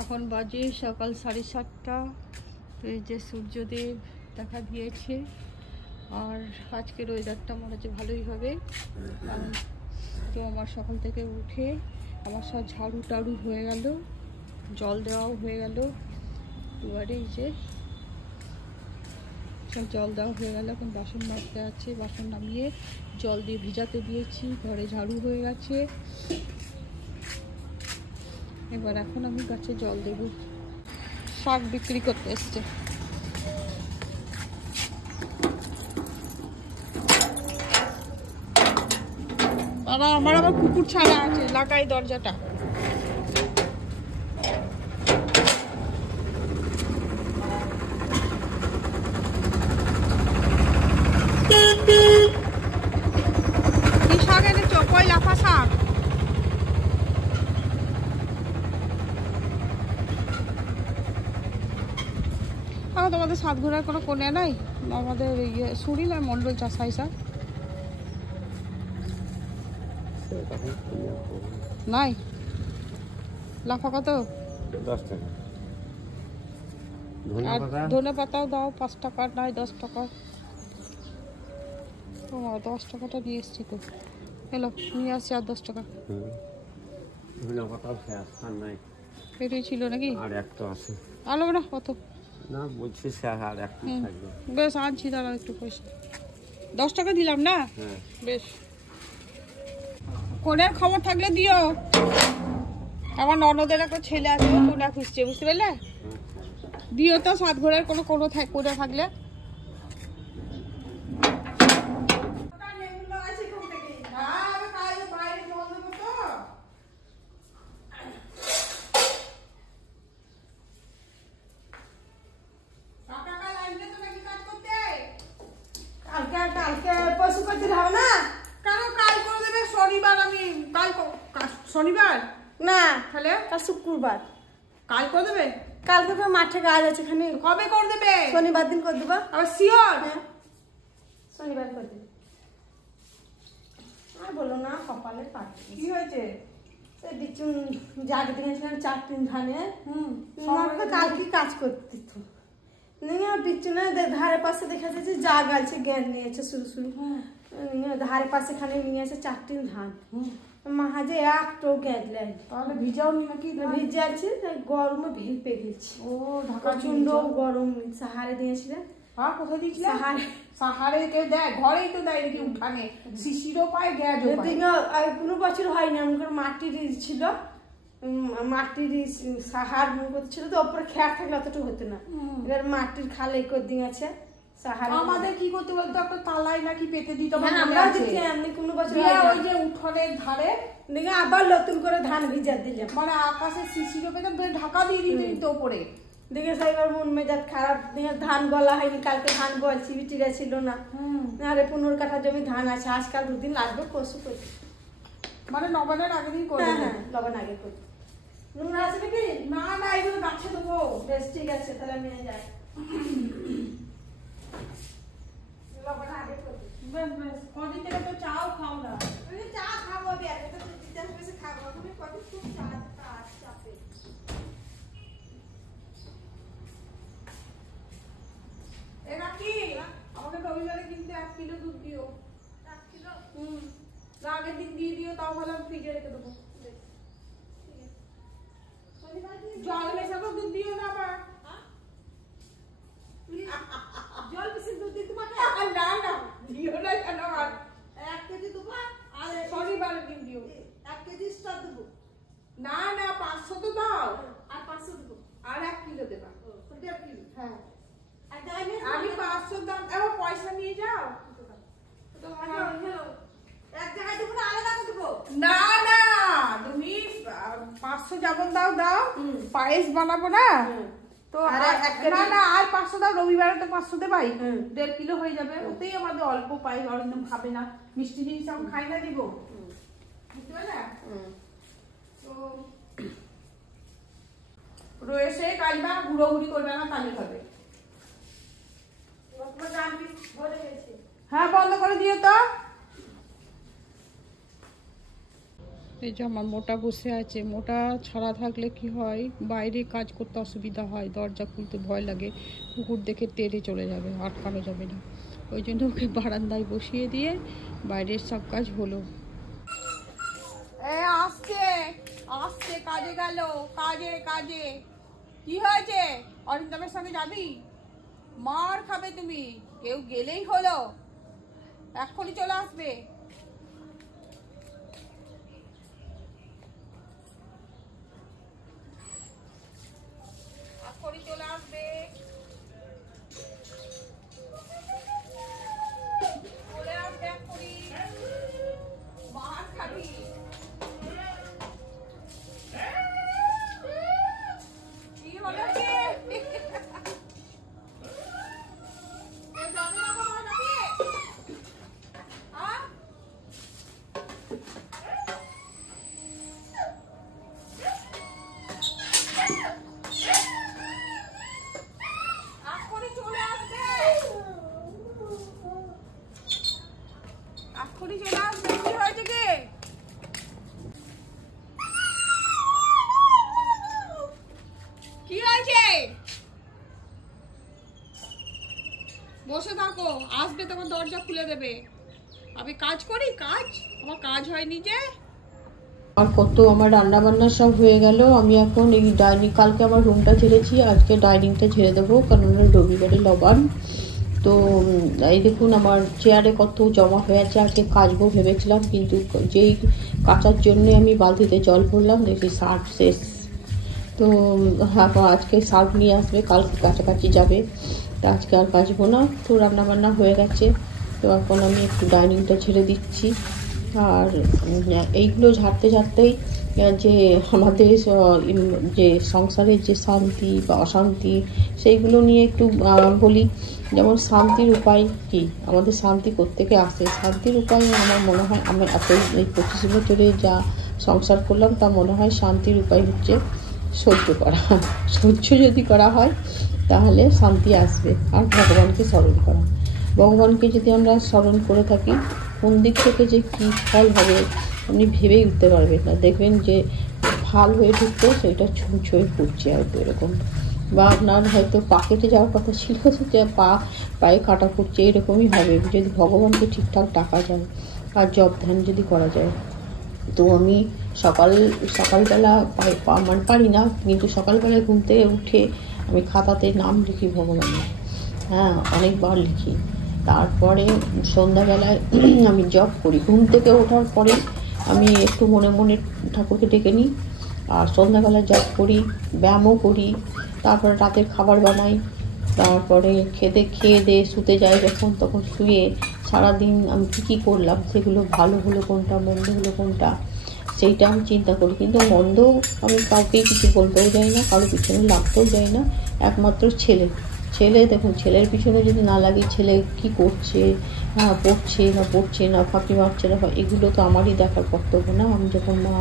এখন বাজে সকাল 7:30। তো এই যে সূর্যদেব দেখা দিয়েছে, আর আজকের ওয়েদারটা মনে হচ্ছে ভালোই হবে। তো আমার সকাল থেকে উঠে আমার সব ঝাড়ু টাড়ু হয়ে গেল, জল দেওয়াও হয়ে গেল। দুয়ারে এই যে সব জল দেওয়া হয়ে গেল, এখন বাসন মাজতে আছে, বাসন নামিয়ে জল দিয়ে ভিজাতে দিয়েছি, ঘরে ঝাড়ু হয়ে গেছে। এবার এখন আমি গাছে জল দেব। শাক বিক্রি করতে এসছে। আমার আবার কুকুর ছাড়া আছে, লাগাই দরজাটা। কি শাক এনেছো? কই লাফা শাক? তোমাদের সাতঘোড়ার কোনো কোনে নাই? আমাদের ইয়ে সুরিল আর মন্ডল চাষাই শাক নাই। লাফা কত? 10 টাকা। ধনে পাতাও দাও 5 টাকা, নাই 10 টাকা। 10 টাকাটা নিয়ে এসছি তো। এলো নিয়ে আসছি আর 10 টাকা। ধনে পাতাও শেষ আর নাই। এটাই ছিল নাকি? আর একটা আছে। আলো না কত? না বলছি শেষ, আর একটা থাকবে। বেশ আনছি, দাঁড়াও একটু পয়সা। 10 টাকা দিলাম না? হ্যাঁ বেশ। কোনের খবর থাকলে দিও। আমার ননদের একটা ছেলে আছে, কোনা খুঁজছে, বুঝতে পারলে? দিও তো সাতঘোড়ার কোনো কোনো কোনা থাকলে। শনিবার না, তাহলে কাল শুক্রবার। কাল করে দেবে? কালকে তো মাঠে কাজ আছে, এখানে কবে করে দেবে? শনিবার দিন করে দেবা। আবার শিওর? হ্যাঁ, শনিবার করে দেবে। আর বলো না, কপালে পাটি। কি হয়েছে? সে বিচুন জাগে দিয়েছিলাম 4-3 ধানে। আমাকে কালকে কাজ করতে দিত। বিচুনে ধারে পাশে দেখা যাচ্ছে জাগ আছে, জ্ঞান নিয়েছে শুরু শুরু। ধারে পাশে খানে নিয়েছে 4-3 ধান। মাঝে একটো গেঁদলেন, তাহলে ভিজাও নি নাকি? ভিজে আছে, গরমে ভেপে গেছে। ও ঢাকা প্রচন্ড গরম। সাহারে দিয়েছিলেন। হ্যাঁ, কোথায় দিয়েছিলেন? সাহারে। সাহারে কেউ দেয়? ঘরেই তো দেয় নাকি? উঠানে শিশিরও পায়, গ্যাজও পায়। কোনো বছর হয় না, আমাদের মাটির ছিল, মাটির সাহার ছিল তো, ওপরে খেয়ার থাকলে অতটা হতো না। এবার মাটির খালে দিন আছে। আমাদের কি করতে বলতো, একটা তালাই নাকি পেতে দিত। এমনি কোনো বছর ওই যে উঠোনের ধারে দেখে আবার নতুন করে ধান ভিজা দিলাম, মানে আকাশে শিশিরও পেতাম, ঢাকা দিয়ে দিত উপরে। দেখে সাইবার মন মেজাজ খারাপ। ধান গলা হয়নি, কালকে ধান গলছি, বিটিরা ছিল না। আরে 15 কাঠা জমি ধান আছে, আজকাল 2 দিন লাগবে পশু করতে। মানে লবণের আগে দিন করে? হ্যাঁ, লবণ আগে করতে। নোংরা আছে নাকি? না না, এগুলো গাছে দেবো। বেশ, ঠিক আছে, তাহলে নিয়ে যাই। লবণ আগে করতে। বেশ বেশ। কদিন থেকে তো চাও খাও না? চা খাবো, খাবো। তুমি কদিন খুব চা চাপে। কি আমাকে রবিবারে কিন্তু 1 কিলো দুধ দিও। 1 কিলো? আগের দিন দিয়ে দিও, তাও ভালো, ফ্রিজে রেখে দেবো। জল মেশানো দুধ দিও না আবার। জল বেশি দুধ দিতে পারে না না, দিও না কেন? আর 1 কেজি দেবো, আর শনিবারের দিন দিও। 1 কেজি স্টার দেবো। না না, 500 তো দাও, আর 500 দেবো, আর 1 কিলো দেবা। 1.5 কিলো। হ্যাঁ, আমি 500 দাম। এবার পয়সা নিয়ে যাও। এক জায়গায় দেবো না, আলাদা দেবো? না না, তুমি 500 যেমন দাও দাও, পায়েস বানাবো না তো। না না, আর 500 দাও। রবিবারে তো 500 দেবাই, 1.5 কিলো হয়ে যাবে। ওতেই আমাদের অল্প পায়েস, অরিন্দম খাবে না, মিষ্টি জিনিস আমি খাই না, দিব। বুঝতে পারলে? তো রয়েছে কালবা, ঘুরোঘুরি করবে না, তাহলে হবে। হ্যাঁ, বন্ধ করে দিও তো। এই যে আমার মোটা বসে আছে। মোটা ছাড়া থাকলে কি হয়, বাইরে কাজ করতে অসুবিধা হয়, দরজা খুলতে ভয় লাগে, কুকুর দেখে তেড়ে চলে যাবে, আটকানো যাবে না। ওই জন্য ওকে বারান্দায় বসিয়ে দিয়ে বাইরের সব কাজ হলো। আসছে আসছে, কাজে গেল, কাজে কাজে। কি হয়েছে? অরিন্দমের সঙ্গে যাবি? মার খাবে তুমি, কেউ গেলেই হলো, এক্ষুনি চলে আসবে। এক্ষুনি চলে আসবে, চলে আসবে এক্ষুনি, মার খাবি। কি হলো কি? বসে থাকো, আসবে তখন দরজা খুলে দেবে। আমি কাজ করি, আমার কাজ হয়নি যে। আর কত আমার রান্না বান্না সব হয়ে গেল। আমি এখন এই ডাইনিং, কালকে আমার রুমটা ঝেড়েছি, আজকে ডাইনিংটা ঝেড়ে দেবো, কারণ রবিবারে লবান। তো এই দেখুন আমার চেয়ারে কত জমা হয়ে আছে। আজকে কাচবো ভেবেছিলাম, কিন্তু যেই কাচার জন্যে আমি বালতিতে জল ভরলাম, দেখি সার্ফ শেষ। তো আজকে সার্ফ নিয়ে আসবে, কালকে কাছাকাছি যাবে, তো আজকে আর কাচবো না। তো রান্নাবান্না হয়ে গেছে, তো এখন আমি একটু ডাইনিংটা ছেড়ে দিচ্ছি। আর এইগুলো ঝাড়তে ঝাড়তেই যে আমাদের যে সংসারের যে শান্তি বা অশান্তি, সেইগুলো নিয়ে একটু বলি। যেমন শান্তির উপায় কি, আমাদের শান্তি কোত্থেকে আসে? শান্তির উপায় আমার মনে হয়, আমি এই 25 বছরে যা সংসার করলাম, তা মনে হয় শান্তির উপায় হচ্ছে সহ্য করা। সহ্য যদি করা হয় তাহলে শান্তি আসবে। আর ভগবানকে স্মরণ করা, ভগবানকে যদি আমরা স্মরণ করে থাকি, কোন দিক থেকে যে কী ফল হবে আপনি ভেবেই উঠতে পারবেন না। দেখবেন যে ফাল হয়ে ঢুকতো সেটা ছুঁয়ে ফুটছে হয়তো এরকম, বা আপনার হয়তো পা কেটে যাওয়ার কথা ছিল, যে পায়ে কাটা ফুটছে, এরকমই হবে যদি ভগবানকে ঠিকঠাক ডাকা যায় আর জপ ধ্যান যদি করা যায়। তো আমি সকালবেলা মানে পারি না, কিন্তু সকালবেলায় ঘুম থেকে উঠে আমি খাতাতে নাম লিখি ভগবানের, হ্যাঁ অনেকবার লিখি। তারপরে সন্ধ্যাবেলায় আমি জপ করি। ঘুম থেকে ওঠার পরে আমি একটু মনে মনে ঠাকুরকে ডেকে নিই, আর সন্ধ্যাবেলায় জপ করি, ব্যায়ামও করি। তারপরে রাতের খাবার বানাই, তারপরে খেয়ে দিয়ে শুতে যাই যখন, তখন শুয়ে সারাদিন আমি কী করলাম, সেগুলো ভালো হলো কোনটা, মন্দ হলো কোনটা, সেইটা আমি চিন্তা করি। কিন্তু মন্দ আমি কাউকেই কিছু বলতেও যাই না, কারোর পিছনে লাগতেও যাই না। একমাত্র ছেলে দেখুন, ছেলের পিছনে যদি না লাগে, ছেলে কি করছে, পড়ছে না ফাঁকি মারছে না, এগুলো তো আমারই দেখার কর্তব্য না। আমি যখন মা,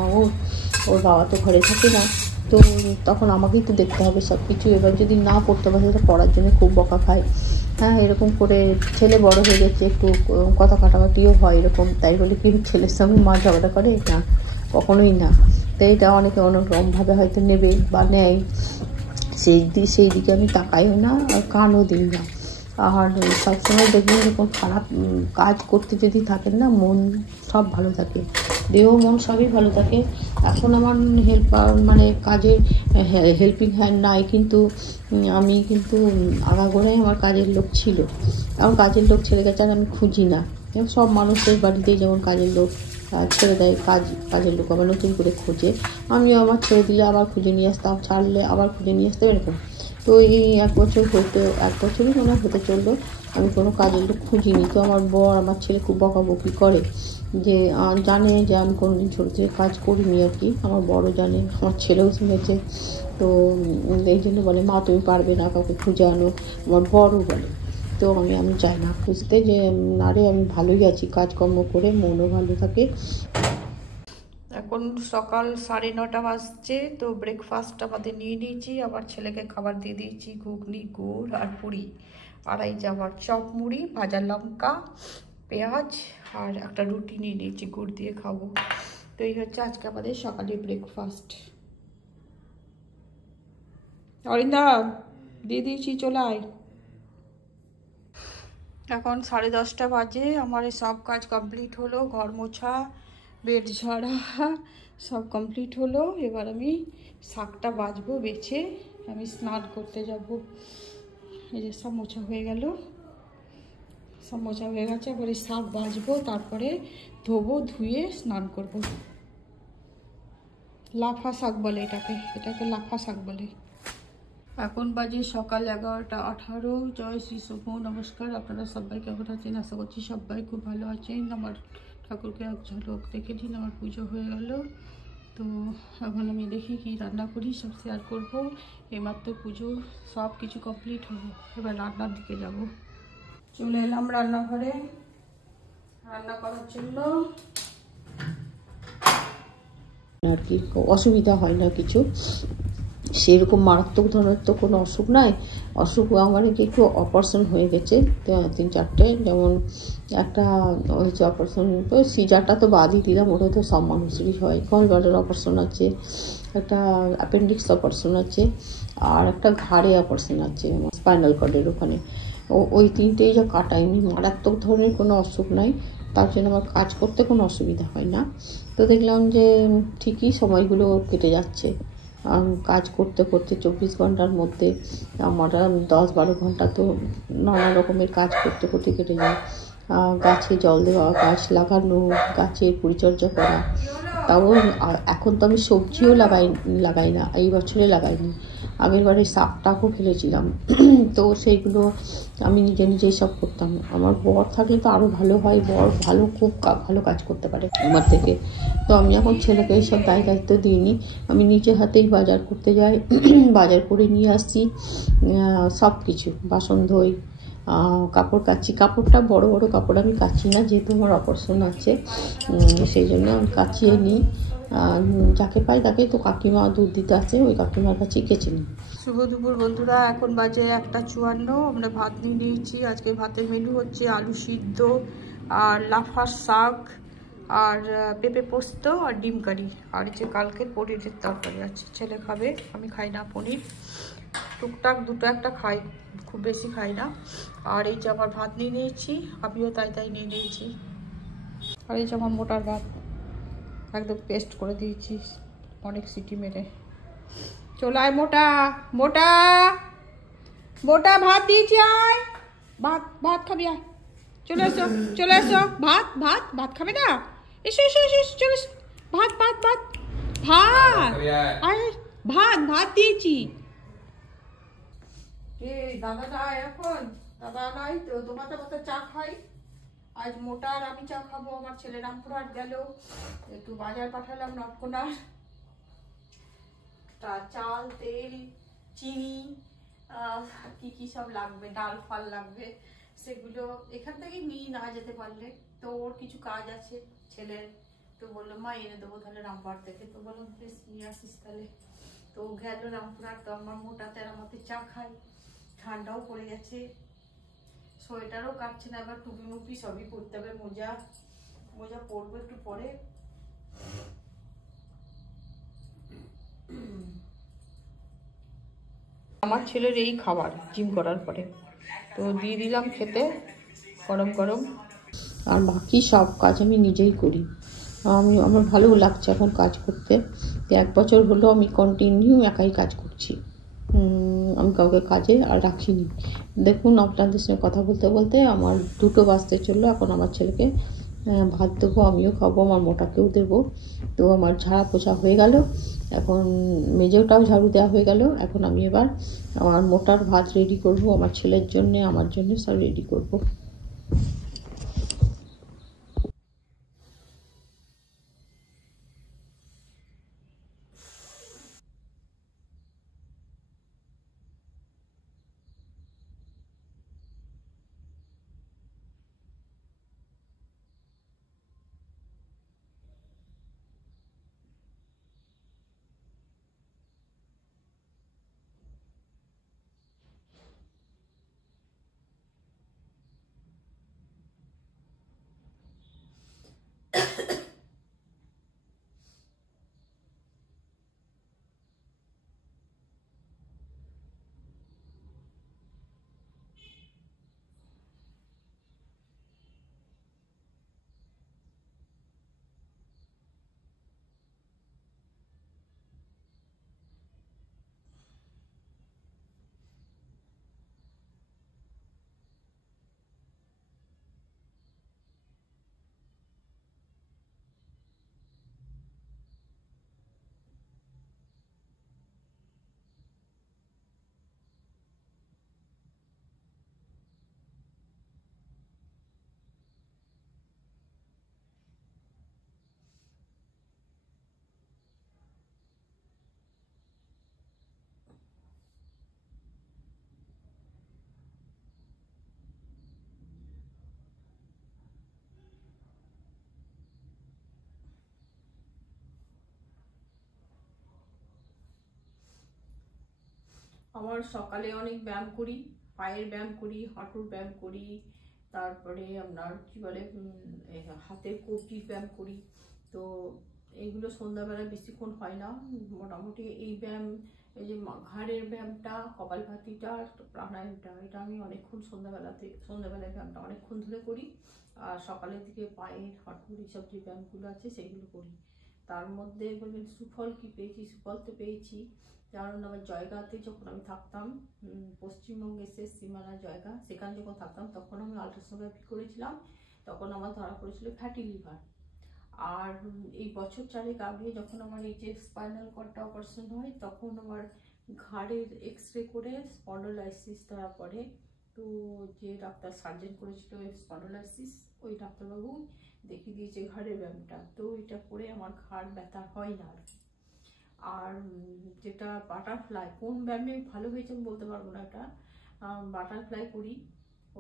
ওর বাবা তো ঘরে থাকে না, তো তখন আমাকেই তো দেখতে হবে সব কিছু। এবার যদি না পড়তে পারে, সেটা পড়ার জন্য খুব বকা খায়, হ্যাঁ এরকম করে। ছেলে বড় হয়ে যাচ্ছে, একটু কথা কাটাকাটিও হয় এরকম, তাই বলে কি ছেলের সঙ্গে মা ঝগড়া করে? না, কখনোই না। তো এটা অনেকে অন্যরকমভাবে হয়তো নেবে বা নেয়, সেই দিকে আমি তাকাইও না আর কানও দিই না। আর সবসময় দেখবেন যখন খারাপ কাজ করতে যদি থাকেন না, মন সব ভালো থাকে, দেহ মন সবই ভালো থাকে। এখন আমার মানে কাজের হেল্পিং হ্যান্ড নাই, কিন্তু আমি কিন্তু আগাগোড়াই আমার কাজের লোক ছিল। এখন কাজের লোক ছেড়ে গেছে, আর আমি খুঁজি না। সব মানুষের বাড়িতেই যেমন কাজের লোক ছেড়ে দেয়, কাজের লোক আবার নতুন করে খোঁজে, আমিও আমার ছেড়ে দিলে আবার খুঁজে নিয়ে আসতাম, ছাড়লে আবার খুঁজে নিয়ে আসতাম, এরকম। তো এই 1 বছরই মনে হতে চললো আমি কোনো কাজের লোক খুঁজিনি। তো আমার বর, আমার ছেলে খুব বকাবকি করে, যে জানে যে আমি কোনোদিন ছোটো থেকে কাজ করিনি আর কি। আমার বড়ও জানে, আমার ছেলেও শুনেছে। তো এই জন্য বলে, মা তুমি পারবে না, কাউকে খুঁজে আনো। আমার বড়ও বলে। তো আমি চাই না খুঁজতে, যে আরে আমি ভালোই আছি, কাজকর্ম করে মনও ভালো থাকে। এখন সকাল 9:30 বাজছে। তো ব্রেকফাস্ট আমাদের নিয়ে নিয়েছি, আবার ছেলেকে খাবার দিয়ে দিয়েছি, ঘুগনি, গুড় আর পুরি, আর এই যে আবার চপ মুড়ি, ভাজা লঙ্কা, পেঁয়াজ, আর একটা রুটি নিয়ে নিয়েছি, গুড় দিয়ে খাবো। তো এই হচ্ছে আজকে আমাদের সকালে ব্রেকফাস্ট। অরিন্দা দিয়ে দিয়েছি, চলে আয়। এখন 10:30 বাজে, আমার এই সব কাজ কমপ্লিট হলো, ঘর মোছা, বেড ঝাড়া সব কমপ্লিট হলো। এবার আমি শাকটা বাছবো, বেছে আমি স্নান করতে যাব। এই যে সব মোছা হয়ে গেল, সব মোছা হয়ে গেছে। এবার এই শাক বাছবো, তারপরে ধোবো, ধুয়ে স্নান করব। লাফা শাক বলে এটাকে, এটাকে লাফা শাক বলে। এখন বাজে সকাল 11:18। জয় শ্রী শুভ নমস্কার। আপনারা সবাই কেমন আছেন? আশা করছি সবাই খুব ভালো আছেন। আমার ঠাকুরকে এক ঝলক দেখে দিন, আমার পুজো হয়ে গেল। তো এখন আমি দেখি কি রান্না করি, সব শেয়ার করব। এইমাত্র পুজো সব কিছু কমপ্লিট হলো, এবার রান্নার দিকে যাব। চলে এলাম রান্নাঘরে রান্না করার জন্য। আর কি অসুবিধা হয় না কিছু, সেরকম মারাত্মক ধরনের তো কোনো অসুখ নাই। অসুখ আমার একটু অপারেশন হয়ে গেছে 3-4টে, যেমন একটা হচ্ছে অপারেশন, তো সিজারটা তো বাদই দিলাম, ওটা তো সব মানুষেরই হয়। গলব্লাডার অপারেশন আছে, একটা অ্যাপেন্ডিক্স অপারেশন আছে, আর একটা ঘাড়ে অপারেশন আছে আমার স্পাইনাল কর্ডের ওখানে। ওই তিনটেই যা কাটাইনি, মারাত্মক ধরনের কোনো অসুখ নাই, তার জন্য আমার কাজ করতে কোনো অসুবিধা হয় না। তো দেখলাম যে ঠিকই সময়গুলো কেটে যাচ্ছে। কাজ করতে করতে 24 ঘন্টার মধ্যে আমার 10-12 ঘন্টা তো নানা রকমের কাজ করতে করতে কেটে যায়। গাছে জল দেওয়া, গাছ লাগানো, গাছের পরিচর্যা করা। তাও এখন তো আমি সবজিও লাগাই না, এই বছরে লাগাইনি। আগের বারে শাক টাকও ফেলেছিলাম, তো সেইগুলো আমি নিজে নিজেই সব করতাম। আমার বর থাকলে তো আরও ভালো হয়, বর খুব ভালো কাজ করতে পারে আমার থেকে। তো আমি এখন ছেলেকে এইসব দায়িত্ব দিইনি, আমি নিজে হাতেই বাজার করতে যাই, বাজার করে নিয়ে আসছি সব কিছু। বাসন ধুই, কাপড় কাচ্ছি। কাপড়টা বড় বড় কাপড় আমি কাচ্ছি না, যেহেতু আমার অপারেশন আছে, সেই জন্য আমি কাচিয়ে নিই। যাকে পাই তাকে, তো কাকিমা দুধ দিতে আছে, ওই কাকিমার কাছেই কেচে নিই। শুভ দুপুর বন্ধুরা, এখন বাজে 1:54। আমরা ভাত নিয়ে নিয়েছি। আজকে ভাতের মেনু হচ্ছে আলু সিদ্ধ আর লাফার শাক আর পেঁপে পোস্ত আর ডিম কারি, আর যে কালকের পনিরের তরকারি আছে। ছেলে খাবে, আমি খাই না পনির, টুকটাক দুটো একটা খাই, খুব বেশি খাই না। আর এই যে আমার ভাত নিয়ে নিয়েছি, আমিও তাই নিয়ে নিয়েছি। আর এই যে আমার মোটার ভাত একদম পেস্ট করে দিয়েছি, অনেক সিটি মেরে। চলে আয় মোটা, মোটা মোটা, ভাত দিয়েছি, আয় ভাত, ভাত খাবি, আয় চলে এসো, চলে এসো। ভাত ভাত ভাত খাবে না? এসো এসো এসো, চলে এসো। ভাত ভাত ভাত ভাত, আয় ভাত, ভাত দিয়েছি। দাদা নাই এখন, দাদা নাই তো, তোমাদের মতো চা খাই। আজ মোটা আর আমি চা খাবো। আমার ছেলে রামপুরহাট গেল, একটু বাজার পাঠালাম নটকোনার। চাল, তেল, চিনি, কি কি সব লাগবে, ডাল ফাল লাগবে, সেগুলো এখান থেকে নিয়ে না যেতে পারলে, তো ওর কিছু কাজ আছে ছেলের, তো বললো মা এনে দেবো তাহলে রামপুরহাট থেকে। তো বললাম বেশ নিয়ে আসিস তাহলে। তো গেল রামপুরহাট। তো আমার মোটাতে আর আমাকে চা খাই, ঠান্ডাও পড়ে গেছে, সোয়েটারও কাটছে না, আবার টুপি মুপি সবই পরতে হবে, মোজা মোজা পরবো একটু পরে। আমার ছেলের এই খাবার জিম করার পরে, তো দিয়ে দিলাম খেতে গরম গরম। আর বাকি সব কাজ আমি নিজেই করি। আমার ভালো লাগছে এখন কাজ করতে। 1 বছর হলো আমি কন্টিনিউ একাই কাজ করছি, আমি কাউকে কাজে আর রাখিনি। দেখুন, আপনাদের সঙ্গে কথা বলতে বলতে আমার 2টো বাজতে চললো। এখন আমার ছেলেকে ভাত দেবো, আমিও খাবো, আমার মোটাকেও দেবো। তো আমার ঝাড়া পোছা হয়ে গেল, এখন মেজেটাও ঝাড়ু দেওয়া হয়ে গেল। এখন আমি এবার আমার মোটার ভাত রেডি করব, আমার ছেলের জন্যে, আমার জন্য সব রেডি করব। আমার সকালে অনেক ব্যায়াম করি, পায়ের ব্যায়াম করি, হাঁটুর ব্যায়াম করি, তারপরে আপনার কি বলে হাতের কবজির ব্যায়াম করি। তো এইগুলো সন্ধ্যাবেলা বেশিক্ষণ হয় না, মোটামুটি এই ব্যায়াম, এই যে ঘাড়ের ব্যায়ামটা, কপালভাতিটা, প্রাণায়ামটা, এটা আমি অনেকক্ষণ সন্ধ্যাবেলায় ব্যায়ামটা অনেকক্ষণ ধরে করি। আর সকালের দিকে পায়ের, হাঁটুর এইসব যে ব্যায়ামগুলো আছে সেগুলো করি। তার মধ্যে বলবেন সুফল কি পেয়েছি? সুফল তো পেয়েছি, কারণ আমার জয়গাতে যখন আমি থাকতাম, পশ্চিমবঙ্গের শেষ সীমানা জয়গা, সেখানে যখন থাকতাম তখন আমি আল্ট্রাসোনোগ্রাফি করেছিলাম। তখন আমার ধরা পড়েছিল ফ্যাটি লিভার। আর এই বছর 4 আগে যখন আমার এই যে স্পাইনাল কর্ডটা অপারেশন হয়, তখন আমার ঘাড়ের এক্সরে করে স্পন্ডোলাইসিস ধরা পড়ে। তো যে ডাক্তার সার্জন করেছিল স্পন্ডোলাইসিস, ওই ডাক্তারবাবু দেখিয়ে দিয়েছে ঘাড়ের ব্যায়ামটা। তো এটা করে আমার ঘাড় ব্যথা হয় না আর কি। আর যেটা বাটারফ্লাই, কোন ব্যায়ামে ভালো হয়েছে আমি বলতে পারবো না। এটা বাটারফ্লাই করি,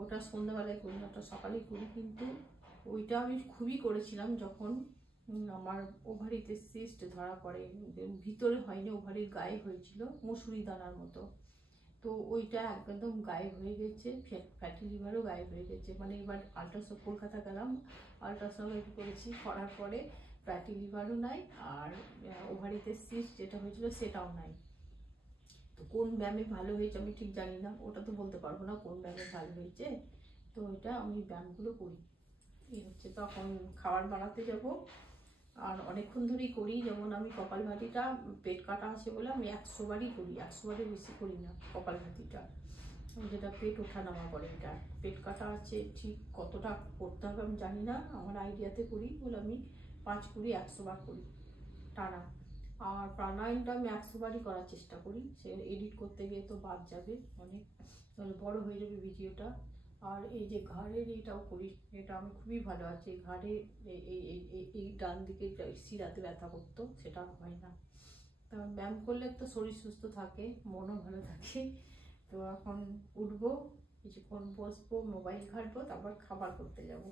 ওটা সন্ধ্যাবেলায় করি না, ওটা সকালেই করি। কিন্তু ওইটা আমি খুবই করেছিলাম যখন আমার ওভারিতে সিস্ট ধরা পড়ে, ভিতরে হয়নি, ওভারির গায়ে হয়েছিল, মসুরি দানার মতো। তো ওইটা একদম গায়েব হয়ে গেছে, ফ্যাটি লিভারও গায়েব হয়ে গেছে। মানে এবার কলকাতা গেলাম, আল্ট্রাসোনোগ্রাফি করেছি, করার পরে ফ্যাটি লিভারও নাই, আর ওভারিতে সিস্ট যেটা হয়েছিল সেটাও নাই। তো কোন ব্যায়ামে ভালো হয়েছে আমি ঠিক জানি না, ওটা তো বলতে পারবো না কোন ব্যায়ামে ভালো হয়েছে। তো এটা আমি ব্যায়ামগুলো করি। এই হচ্ছে, তখন খাবার বানাতে যাব, আর অনেকক্ষণ ধরেই করি। যেমন আমি কপালভাতিটা, পেট কাটা আছে বলে আমি 100 বারই করি, 100 বারের বেশি করি না কপালভাতিটা, যেটা পেট ওঠা নামা করে। এটা পেট কাটা আছে, ঠিক কতটা করতে হবে আমি জানি না, আমার আইডিয়াতে করি বলে আমি 5 কুড়ি 100 বার করি টানা। আর প্রাণায়ামটা আমি 100 বারই করার চেষ্টা করি, সে এডিট করতে গিয়ে তো বাদ যাবে অনেক, তাহলে বড় হয়ে যাবে ভিডিওটা। আর এই যে ঘাড়ের এইটাও করি, এটা আমি খুবই ভালো আছি। ঘাড়ে এই ডান দিকে শিরাতে ব্যথা করতো, সেটা হয় না। কারণ ব্যায়াম করলে তো শরীর সুস্থ থাকে, মনও ভালো থাকে। তো এখন উঠবো, কিছুক্ষণ বসবো, মোবাইল ঘাঁটবো, তারপর খাবার করতে যাব।